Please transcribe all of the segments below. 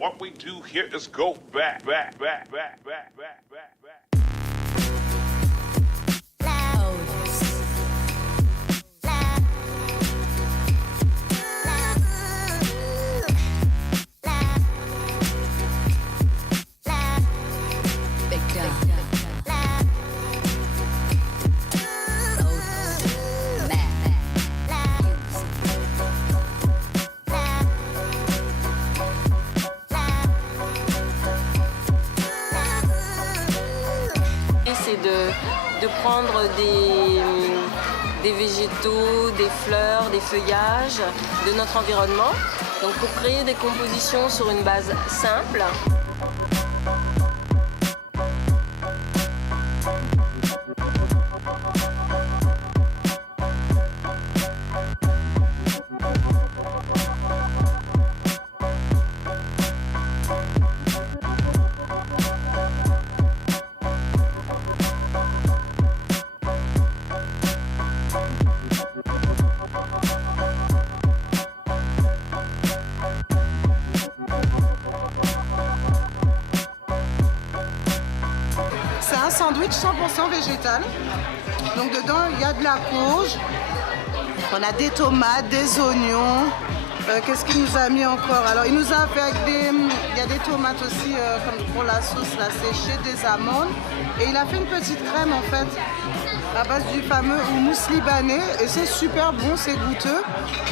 What we do here is go back. De prendre des végétaux, des fleurs, des feuillages de notre environnement, donc pour créer des compositions sur une base simple. Sandwich 100% végétal. Donc dedans il y a de la courge, on a des tomates, des oignons. Qu'est-ce qu'il nous a mis encore? Alors il nous a fait avec il y a des tomates aussi comme pour la sauce là, séchée, des amandes. Et il a fait une petite crème en fait à base du fameux houmous libanais et c'est super bon, c'est goûteux.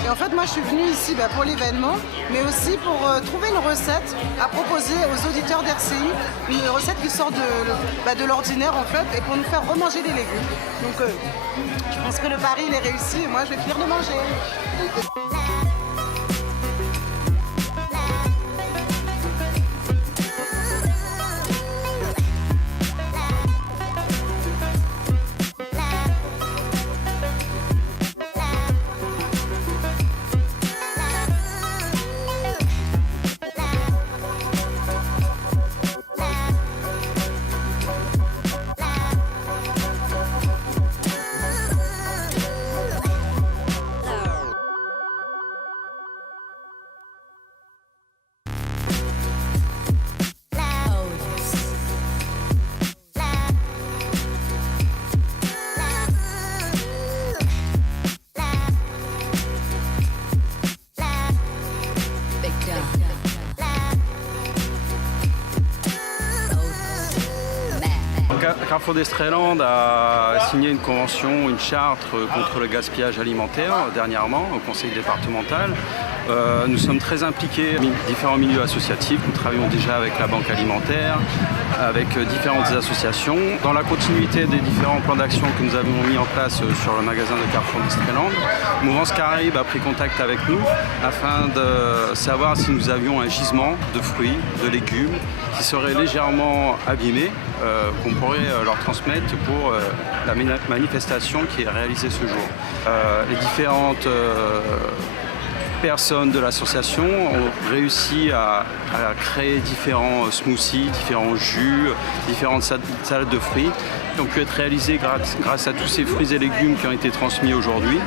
Et en fait moi je suis venue ici pour l'événement, mais aussi pour trouver une recette à proposer aux auditeurs d'RCI, une recette qui sort de l'ordinaire en fait et pour nous faire remanger des légumes. Donc je pense que le pari il est réussi et moi je vais finir de manger. Carrefour d'Estreland a signé une convention, une charte contre le gaspillage alimentaire dernièrement au conseil départemental. Nous sommes très impliqués dans différents milieux associatifs. Nous travaillons déjà avec la Banque alimentaire, avec différentes associations. Dans la continuité des différents plans d'action que nous avons mis en place sur le magasin de Carrefour d'Estreland, Mouvance Caraïbes a pris contact avec nous afin de savoir si nous avions un gisement de fruits, de légumes qui serait légèrement abîmé, qu'on pourrait leur transmettre pour la manifestation qui est réalisée ce jour. Les différentes personnes de l'association ont réussi à créer différents smoothies, différents jus, différentes salades de fruits qui ont pu être réalisées grâce à tous ces fruits et légumes qui ont été transmis aujourd'hui.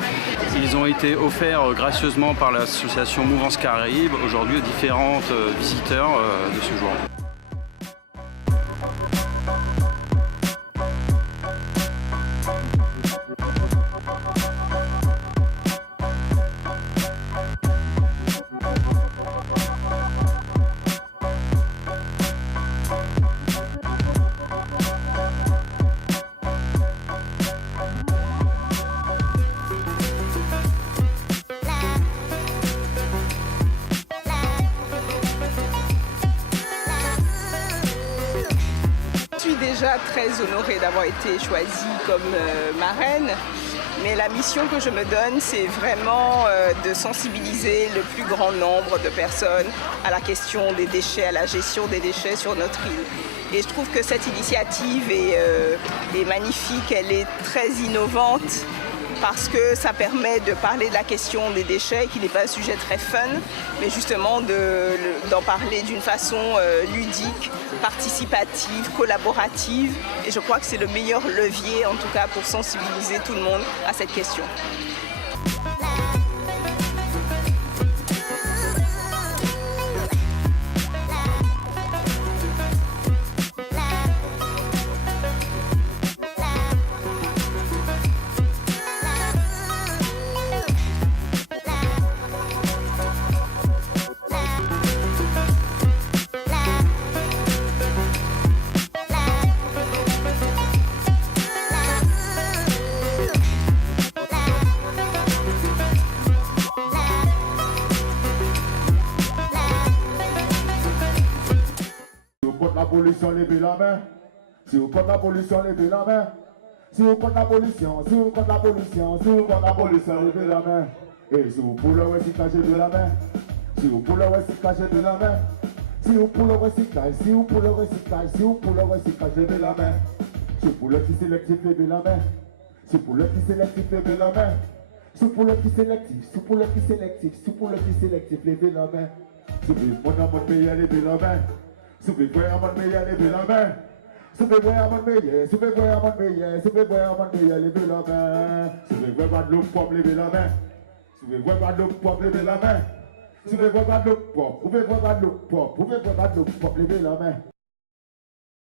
Ils ont été offerts gracieusement par l'association Mouvance Caraïbes aujourd'hui aux différents visiteurs de ce jour. Déjà très honorée d'avoir été choisie comme marraine, mais la mission que je me donne, c'est vraiment de sensibiliser le plus grand nombre de personnes à la question des déchets, à la gestion des déchets sur notre île. Et je trouve que cette initiative est magnifique, elle est très innovante, parce que ça permet de parler de la question des déchets, qui n'est pas un sujet très fun, mais justement d'en parler d'une façon ludique, participative, collaborative. Et je crois que c'est le meilleur levier, en tout cas, pour sensibiliser tout le monde à cette question. contre la pollution, levez la main. Si vous contre la pollution, levez la main. Si vous contre la pollution, si vous contre la pollution, si vous contre la pollution, levez la main. Et si vous pour le recyclage, de la main. Si vous pour le recyclage, de la main. Si vous pour le recyclage, si vous pour le recyclage, si vous pour le recyclage, levez la main. Si pour le qui sélectif, levez la main. Si pour le qui sélectif, levez la main. Si pour le qui sélectif, si pour le qui sélectif, si pour le qui sélectif, levez la main. Si vous voulez mon pays, levez la main. Si vous voulez mon pays, levez la main. Si vous voulez mon pays, si vous voulez mon pays, si vous voulez mon pays, levez la main. Si vous voulez voir de l'eau propre, levez la main. Si vous voulez voir de l'eau propre, levez la main. Si vous voulez voir de l'eau propre, vous pouvez voir de l'eau propre, vous pouvez voir de l'eau propre, levez la main.